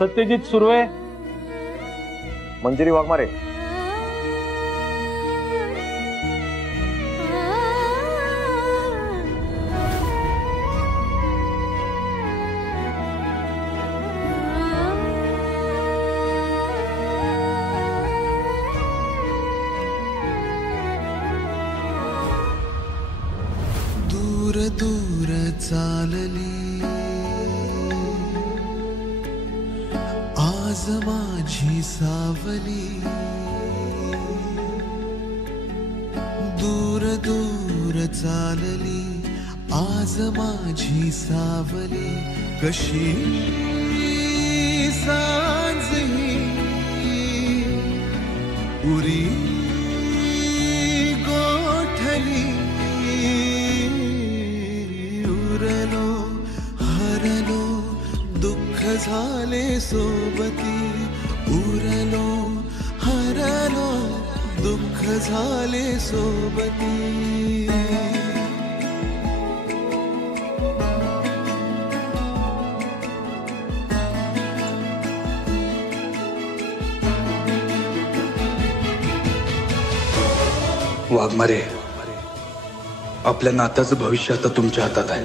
सत्यजित सुर्वे, मंजिरी वाघमारे, दूर दूर चालली आज माझी सावली, दूर दूर चालली आज माझी सावली, कशी सांज ही उरी गोठली, उरलो हरलो दुःख झाले सोबती, उरलो हरलो दुःख झाले सोबती. वाघमारे, आपल्या नात्याचं भविष्य आता तुमच्या हातात आहे.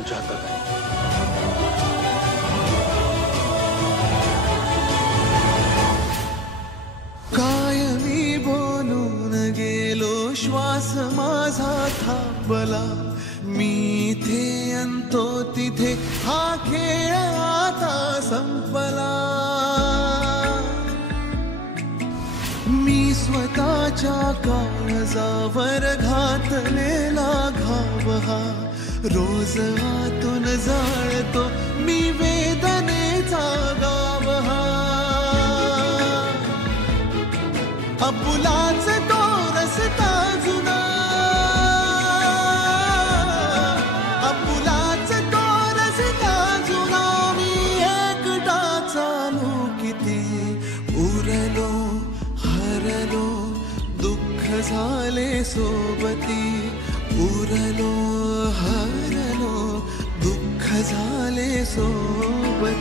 कायमी बोलून गेलो श्वास माझा थांबला, मी इथे अंतो तिथे हा खेळ आता संपला. मी स्वतःच्या काळजावर घातलेला घाव हा रोज आतून जाळतो मी वेदनेचा गाव हा. आपुलाच तो रस्ता जुना, आपुलाच तो रस्ता जुना, मी एकटा चालू किती, उरलो हरलो दुःख झाले सोबती, उरलो हरलो दुःख झाले सोबती.